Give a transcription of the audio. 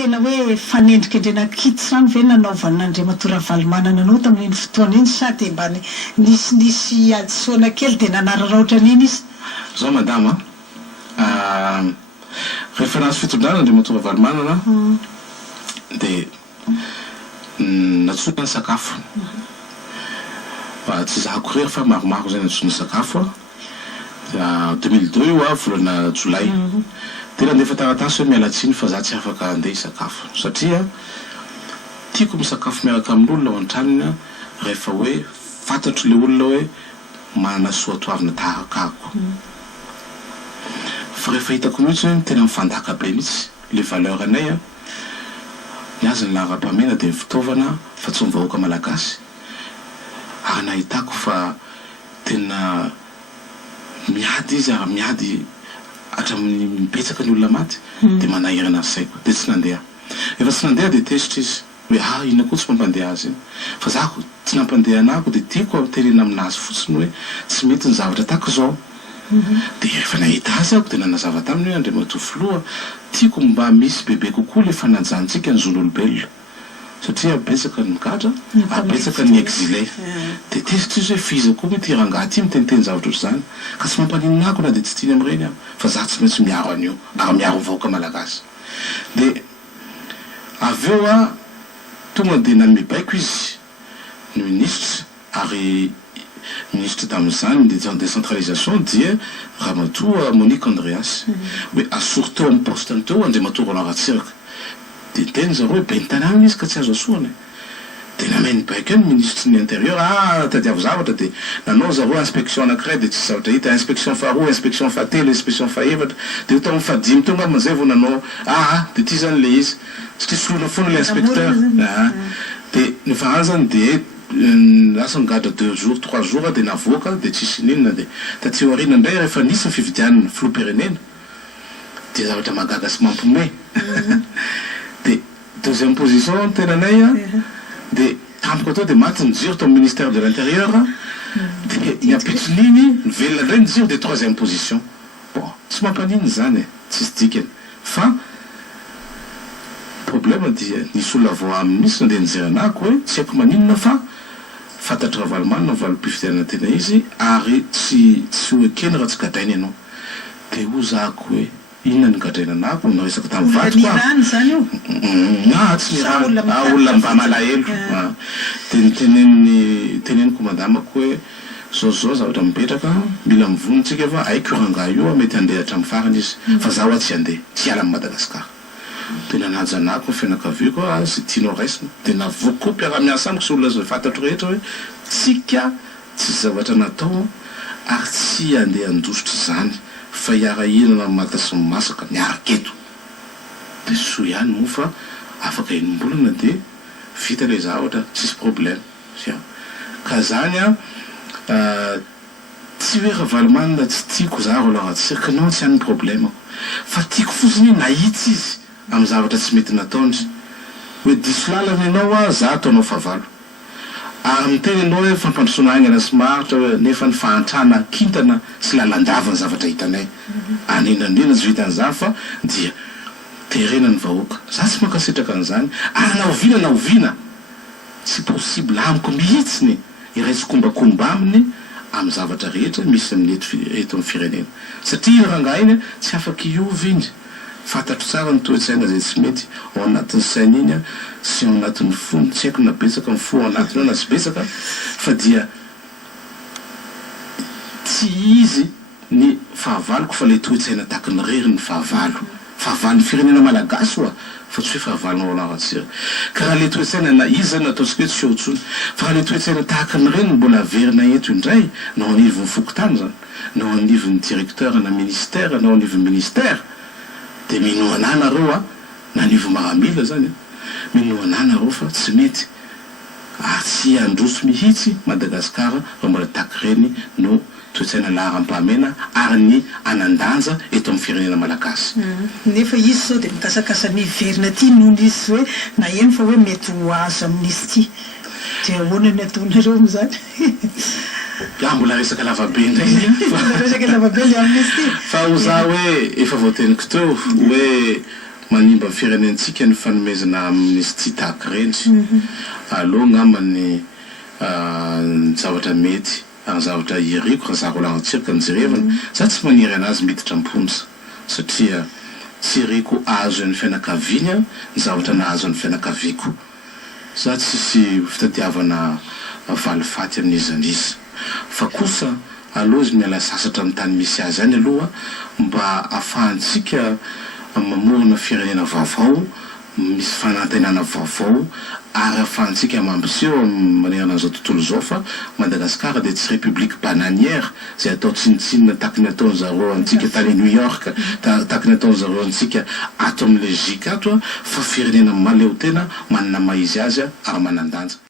tena hoe fanendrika indrenakitsy rano ve nanaovan'Andriamantoa Ravalomanana anao tamin'iny fotoana iny sa dia mba nisy adisaona kely dia nanararaotra n'iny izy zao madama rehefa nahazo fitondrana Andriamantoa Ravalomanana dia natsoina ny sakafo tsy zahako rery fa maromaro zay natsoina sakafo 2002 io volana jolay dia nandefa taratasy hoe mialatsiny fa za tsy afaka andeha hisakafo satria tiako misakafo miaraka amin'olona ao an-tranony rehefa hoe fantatro le olona hoe manana soatoavina tahakako fa rehefa hitako mihitsy hoe tena mifandaka be mihitsy le valeur anay ny azy ny laharam-pamena dia fitaovana fa tsy mivahoaka malagasy ary nahitako fa tena miady izy ary miady hatramin'ny mipetsaka ny olona maty dia manahirana saiko dia tsy nandeha efa tsy nandeha dia tezitra izy hoe ina koa tsy mampandeha azy fa zako tsy nampandeha anako dia tiako tenena aminazy fotsiny hoe tsy mety ny zavatra tahaka izao dia rehefa nahita azy ako dia nanazava taminy hoe Andriamantoa filoha tiako mba misy bebe kokoa le fanajantsika ny zon'olombelona satria betsaka ny mikatra betsaka ny exilé dia tezitra izy hoe fiza koa mety rangahy ty miteniteny zavatra ohatr'izany ka tsy mampaninina ako na dia tsy tiany amin'ireny aho fa za tsy maintsy miaro an'io ary miaro vahoaka malagasy dia avy eo tonga dia namibaiko izy ny ministre ary ministre tamin'izany de décentralisation dia Ramatoa Monique Andreas hoe asorteo amin'ny postany teo Andriamantoa Roland Ratsiraka dia teny zareo hoe be ny tanàna izy ka tsy azo asoana dia nameny baiko ny ministre ny intérieur tadiavo zavatra dia nanao zareo inspection anankiray dia tsy zavatra hita inspection faharoa inspection fahatelo inspection fahaefatra dia ho tamin'ny fahadimy teo ngamba zay vao nanao dia ty zany le izy satria solona foana le inspecteur dia ny farany zany dia lasa ngadra 2 jours 3 jours dia navoaka dia tsisy ninona dia taty aoriana indray rehefa nisy ny fividianana filoha-pirenena dia zavatra magaga sy mampome dia deuxième position tenanay dia tampoko atao dia maty ny jiro tao amin'ny ministère de l'intérieur dia niapitrininy nivelona indray ny jiro dia troisième position bon tsy mampaniny zany tsisy dikany fa problème dia nisy olona vao amin'ny misy nandeha nijeranako hoe tsy haiko maninona fa fantatra Ravalomanana valim-pifidianana tena izy ary tsy hoe kely raha tsy gadainy ianao dia ho zahako hoe inona ny gadraina anako na resaka tamin'ny vatiko tsy olona mba malahelo dia teneniko madamako hoe zao zavatra mipetraka mila mivonontsika fa aiko rangahy io mety handeha hatramin'ny farany izy fa zaho tsy handeha tsy ala amin'ny Madagasikara dia nanajanako ny fianakaviako sy tianao raisina dia navoako mpiara-miasa amiko sy olona zay fantatro rehetra hoe tsika tsy zavatra natao ary tsy handeha handositra izany fa hiara-hinana mata sy masaka miaraketo dia soa ihany moa fa afaka enim-bolana dia vita ilay zavatra tsisy problème ka zany tsy hoe Ravalomanana tsy tiako za Roland Ratsiraka non tsy hany problème fa tiako fotsiny nahitsy izy amin'ny zavatra tsy mety nataony hoe diso lalana ianao za ataonao favalo ary miteny ianao hoe fampandrosoana aingana sy maharitra hoe nefa ny fahantrana kintana sy lalandava ny zavatra hitanay aninanina zy vitan'izany fa dia terena ny vahoaka za tsy mankasitraka an'izany ary na oviana tsy possible amiko mihitsiny iraisy kombakomba aminy amin'ny zavatra rehetra misy amin'ny eto amin'ny firenena satria rangahy iny tsy afaka iovy iny fantatro tsara ny toe-tsaina zay tsy mety ao anatin'ny saina iny sy ao anatin'ny fony tsy haiko na betsaka ny fo ao anatiny ao na tsy betsaka fa dia tsy izy ny fahavaloko fa le toe-tsaina tahaka ny rery ny fahavalony firenena malagasy fa tsy hoe fahavalona Roland Ratsiraka ka raha le toe-tsaina na izy zany ataontsika hoe tsy eo-tsony fa raha le toe-tsaina tahaka ny reny mbola averina eto indray na ao anivon'ny fokotany zany na ao anivon'ny directeur na ministère na ao anivon'ny ministère dia minoana nareo na anivo maramila zany minoana nareo fa tsy mety tsy androso mihitsy Madagasikara raha mbola tahaka reny no toe-tsaina laharam-pahamena ary ny anandanja eto amin'ny firenena malagasy nefa izy zao dia mikasakasa miverina ty noho izy hoe na eny fa hoe mety ho azo amin'izy ty dia ahoana ny ataonareo amin'izany mbola resaka lavabe indray resaka lavabe le amin'izy ty fa ho za hoe efa voateniko teo hoe manimba ny firenentsika ny fanomezana amin'izy tsy tahaka reny aloha ngamany zavatra mety ary zavatra iriko raha zaho lagnantsiraka ny jerevana za tsy maniry anazy miditra amponja satria tsy iriko azo ny fianakaviana ny zavatra nahazo ny fianakaviako za tsisy fitadiavana valifaty amin'izy an'izy fa kosa aloha izy miala sasatra amin'ny tany misy azy any aloha mba ahafahantsika mamorona firenena vaovao misy fanantenana vaovao ary ahafahantsika mampiseho manerana an'izao tontolo zao fa Madagasikara dia tsy république bananière zay atao tsinitsinina taky ny ataony zareo antsika tany New York taky ny ataony zareo antsika ato amin'ny Belgique ato fa firenena maleo tena manana maizy azy ary manandanja